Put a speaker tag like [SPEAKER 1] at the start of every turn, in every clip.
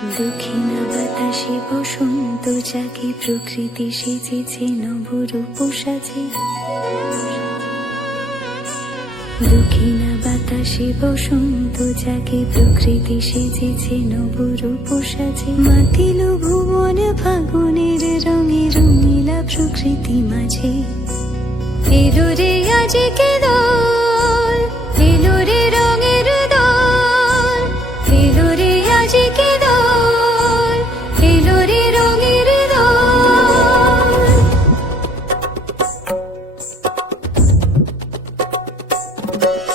[SPEAKER 1] দক্ষিণা বাতাসে বসন্ত যাকে প্রকৃতি সেজেছে নবরূপ সাজে দক্ষিণা বাতাসে বসন্ত যাকে প্রকৃতি সেজেছে নবরূপ সাজে মাতিল ভুবন ফাগুনের রঙে রঙিলা প্রকৃতি মাঝে। এলো রে আজকে 嗯。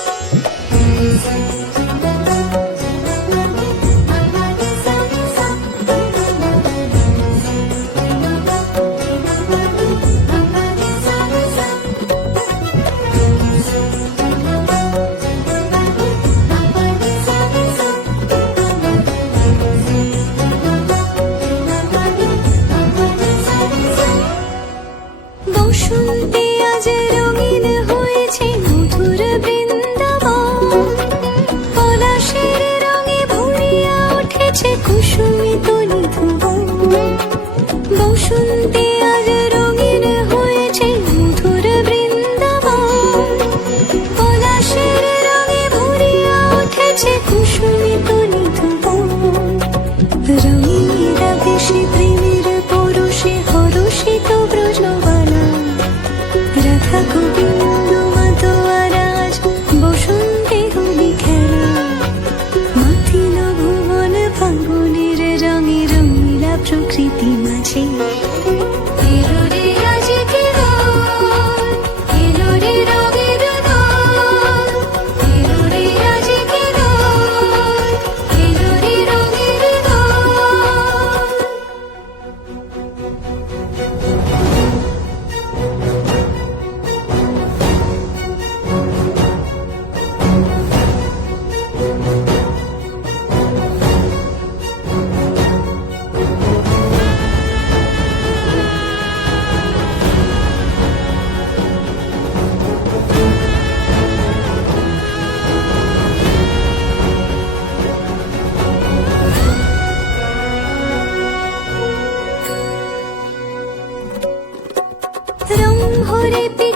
[SPEAKER 1] she please